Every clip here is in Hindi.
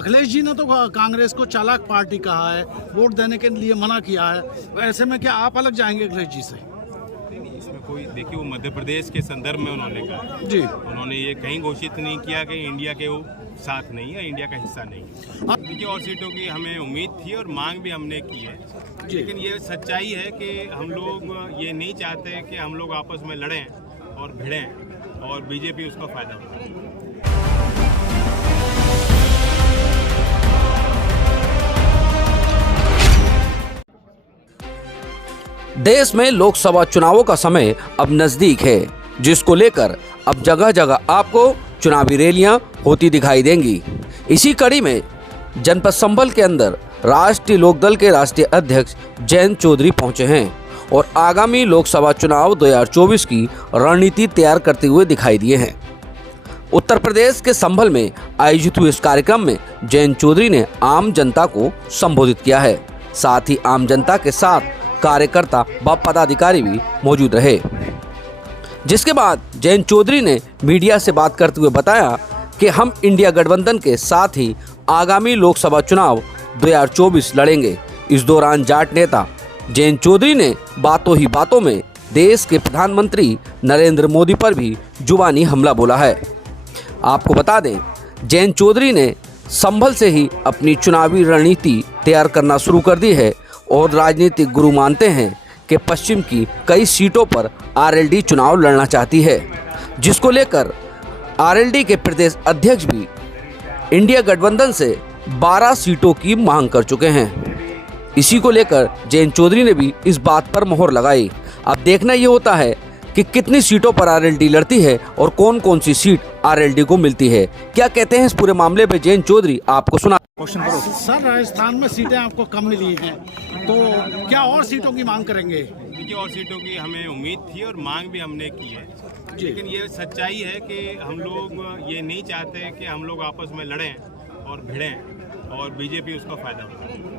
अखिलेश जी ने तो कांग्रेस को चालाक पार्टी कहा है, वोट देने के लिए मना किया है। ऐसे में क्या आप अलग जाएंगे अखिलेश जी से? नहीं, इसमें कोई देखिए, वो मध्य प्रदेश के संदर्भ में उन्होंने कहा जी, उन्होंने ये कहीं घोषित नहीं किया कि इंडिया के वो साथ नहीं है, इंडिया का हिस्सा नहीं है। देखिए, और सीटों की हमें उम्मीद थी और मांग भी हमने की है, लेकिन ये सच्चाई है कि हम लोग ये नहीं चाहते कि हम लोग आपस में लड़ें और भिड़ें और बीजेपी उसका फायदा उठाए। देश में लोकसभा चुनावों का समय अब नजदीक है, जिसको लेकर अब जगह जगह आपको चुनावी रैलियां होती दिखाई देंगी। इसी कड़ी में जनपद संभल के अंदर राष्ट्रीय लोकदल के राष्ट्रीय अध्यक्ष जयंत चौधरी पहुंचे हैं और आगामी लोकसभा चुनाव 2024 की रणनीति तैयार करते हुए दिखाई दिए हैं। उत्तर प्रदेश के संभल में आयोजित हुए इस कार्यक्रम में जयंत चौधरी ने आम जनता को संबोधित किया है। साथ ही आम जनता के साथ कार्यकर्ता व पदाधिकारी भी मौजूद रहे, जिसके बाद जयंत चौधरी ने मीडिया से बात करते हुए बताया कि हम इंडिया गठबंधन के साथ ही आगामी लोकसभा चुनाव 2024 लड़ेंगे। इस दौरान जाट नेता जयंत चौधरी ने बातों ही बातों में देश के प्रधानमंत्री नरेंद्र मोदी पर भी जुबानी हमला बोला है। आपको बता दें, जयंत चौधरी ने संभल से ही अपनी चुनावी रणनीति तैयार करना शुरू कर दी है और राजनीतिक गुरु मानते हैं कि पश्चिम की कई सीटों पर आरएलडी चुनाव लड़ना चाहती है, जिसको लेकर आरएलडी के प्रदेश अध्यक्ष भी इंडिया गठबंधन से 12 सीटों की मांग कर चुके हैं। इसी को लेकर जयंत चौधरी ने भी इस बात पर मोहर लगाई। अब देखना ये होता है कि कितनी सीटों पर आरएलडी लड़ती है और कौन कौन सी सीट आरएलडी को मिलती है। क्या कहते हैं इस पूरे मामले पे जयंत चौधरी, आपको सुना। सर, राजस्थान में सीटें आपको कम मिली हैं, तो क्या और सीटों की मांग करेंगे? देखिए, और सीटों की हमें उम्मीद थी और मांग भी हमने की है, लेकिन ये सच्चाई है कि हम लोग ये नहीं चाहते कि हम लोग आपस में लड़ें और भिड़ें और बीजेपी उसका फायदा उठाए।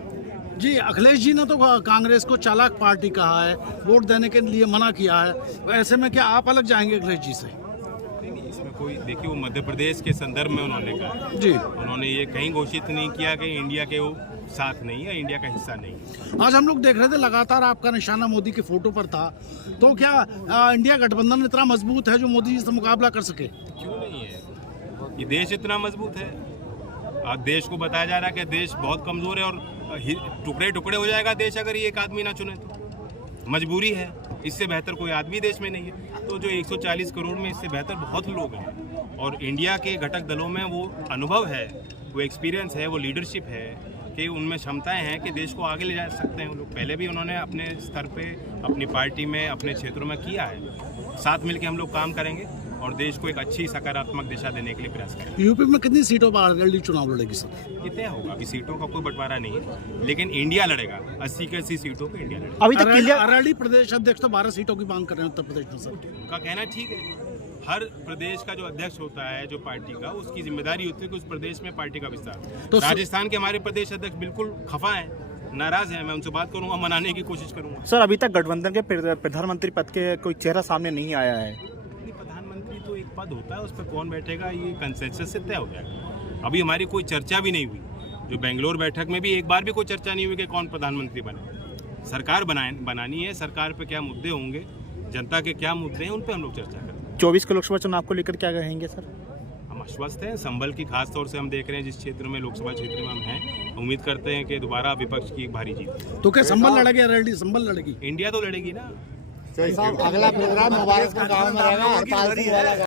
जी, अखिलेश जी ने तो कांग्रेस को चालाक पार्टी कहा है, वोट देने के लिए मना किया है। ऐसे में क्या आप अलग जाएंगे अखिलेश जी से? नहीं, इसमें कोई देखिए, वो मध्य प्रदेश के संदर्भ में उन्होंने कहा जी, उन्होंने ये कहीं घोषित नहीं किया कि इंडिया के वो साथ नहीं है, इंडिया का हिस्सा नहीं है। आज हम लोग देख रहे थे लगातार आपका निशाना मोदी की फोटो पर था, तो क्या इंडिया गठबंधन इतना मजबूत है जो मोदी जी से मुकाबला कर सके? क्यों नहीं है? ये देश इतना मजबूत है। आज देश को बताया जा रहा है कि देश बहुत कमजोर है और टुकड़े टुकड़े हो जाएगा देश अगर ये एक आदमी ना चुने तो। मजबूरी है, इससे बेहतर कोई आदमी देश में नहीं है। तो जो 140 करोड़ में इससे बेहतर बहुत लोग हैं और इंडिया के घटक दलों में वो अनुभव है, वो एक्सपीरियंस है, वो लीडरशिप है कि उनमें क्षमताएं हैं कि देश को आगे ले जा सकते हैं। वो लोग पहले भी उन्होंने अपने स्तर पे, अपनी पार्टी में, अपने क्षेत्रों में किया है। साथ मिलकर हम लोग काम करेंगे और देश को एक अच्छी सकारात्मक दिशा देने के लिए प्रयास करेंगे। यूपी में कितनी सीटों पर आरएलडी चुनाव लड़ेगी सर? कितने होगा? अभी सीटों का कोई बंटवारा नहीं है, लेकिन इंडिया लड़ेगा। 80 के 80 सीटों पे इंडिया लड़ेगा। अभी तक आरएलडी प्रदेश अध्यक्ष तो 12 सीटों की मांग कर रहे हैं उत्तर प्रदेश में सर। उनका कहना ठीक है। हर प्रदेश का जो अध्यक्ष होता है, जो पार्टी का, उसकी जिम्मेदारी होती है कि उस प्रदेश में पार्टी का विस्तार। तो राजस्थान के हमारे प्रदेश अध्यक्ष बिल्कुल खफा है, नाराज है। मैं उनसे बात करूंगा, मनाने की कोशिश करूंगा। सर, अभी तक गठबंधन के प्रधानमंत्री पद के कोई चेहरा सामने नहीं आया है। प्रधानमंत्री तो एक पद होता है, उस पर कौन बैठेगा ये कंसेंसस से तय हो जाएगा। अभी हमारी कोई चर्चा भी नहीं हुई। जो बेंगलोर बैठक में भी एक बार भी कोई चर्चा नहीं हुई कि कौन प्रधानमंत्री बने। सरकार बनानी है, सरकार पे क्या मुद्दे होंगे, जनता के क्या मुद्दे हैं, उन पे हम लोग चर्चा करें। 24 के लोकसभा चुनाव को लेकर क्या कहेंगे सर? हम आश्वस्त हैं। संभल की खास तौर से हम देख रहे हैं, जिस क्षेत्र में, लोकसभा क्षेत्र में हम हैं, उम्मीद करते हैं कि दोबारा विपक्ष की एक भारी जीत। तो क्या संभल लड़ेगी आरएलडी? संभल लड़ेगी? इंडिया तो लड़ेगी ना। अगला प्रोग्राम मुबारक का गाँव में रहेगा।